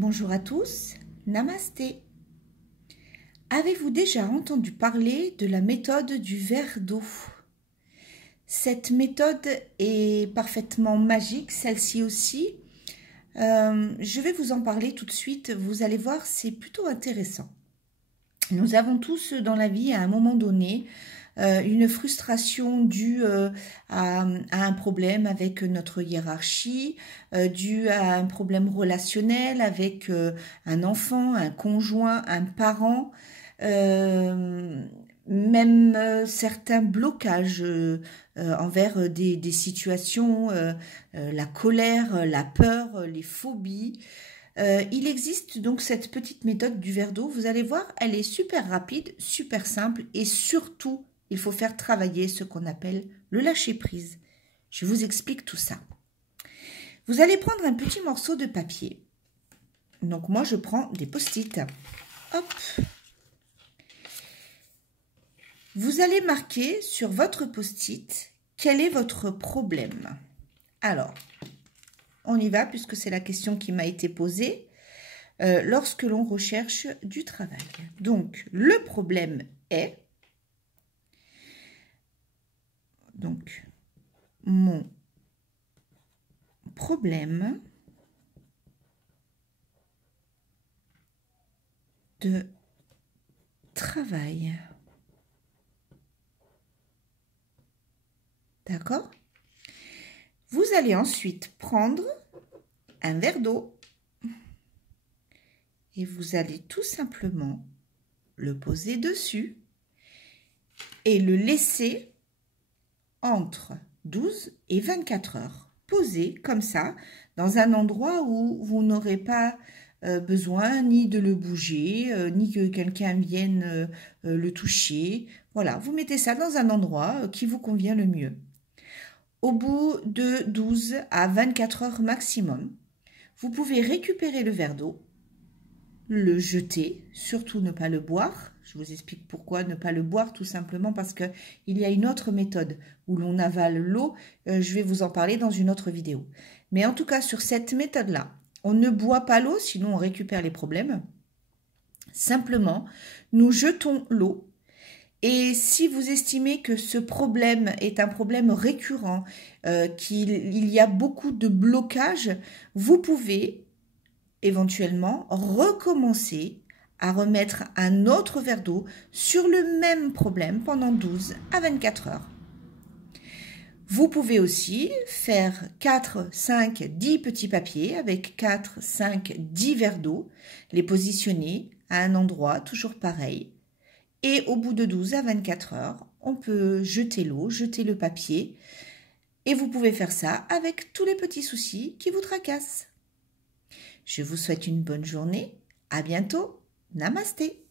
Bonjour à tous, Namasté. Avez-vous déjà entendu parler de la méthode du verre d'eau? Cette méthode est parfaitement magique, celle-ci aussi. Je vais vous en parler tout de suite, vous allez voir, c'est plutôt intéressant. Nous avons tous dans la vie, à un moment donné, une frustration due à un problème avec notre hiérarchie, due à un problème relationnel avec un enfant, un conjoint, un parent, même certains blocages envers des situations, la colère, la peur, les phobies. Il existe donc cette petite méthode du verre d'eau. Vous allez voir, elle est super rapide, super simple et surtout, il faut faire travailler ce qu'on appelle le lâcher-prise. Je vous explique tout ça. Vous allez prendre un petit morceau de papier. Donc moi, je prends des post-it. Hop. Vous allez marquer sur votre post-it quel est votre problème. Alors, on y va puisque c'est la question qui m'a été posée lorsque l'on recherche du travail. Donc, le problème est, donc, mon problème de travail. D'accord? Vous allez ensuite prendre un verre d'eau et vous allez tout simplement le poser dessus et le laisser entre 12 et 24 heures. Posé comme ça, dans un endroit où vous n'aurez pas besoin ni de le bouger, ni que quelqu'un vienne le toucher. Voilà, vous mettez ça dans un endroit qui vous convient le mieux. Au bout de 12 à 24 heures maximum, vous pouvez récupérer le verre d'eau, le jeter, surtout ne pas le boire. Je vous explique pourquoi ne pas le boire, tout simplement parce qu'il y a une autre méthode où l'on avale l'eau. Je vais vous en parler dans une autre vidéo. Mais en tout cas, sur cette méthode-là, on ne boit pas l'eau, sinon on récupère les problèmes. Simplement, nous jetons l'eau. Et si vous estimez que ce problème est un problème récurrent, qu'il y a beaucoup de blocages, vous pouvez éventuellement recommencer à remettre un autre verre d'eau sur le même problème pendant 12 à 24 heures. Vous pouvez aussi faire 4, 5, 10 petits papiers avec 4, 5, 10 verres d'eau, les positionner à un endroit toujours pareil. Et au bout de 12 à 24 heures, on peut jeter l'eau, jeter le papier. Et vous pouvez faire ça avec tous les petits soucis qui vous tracassent. Je vous souhaite une bonne journée. À bientôt. Namasté.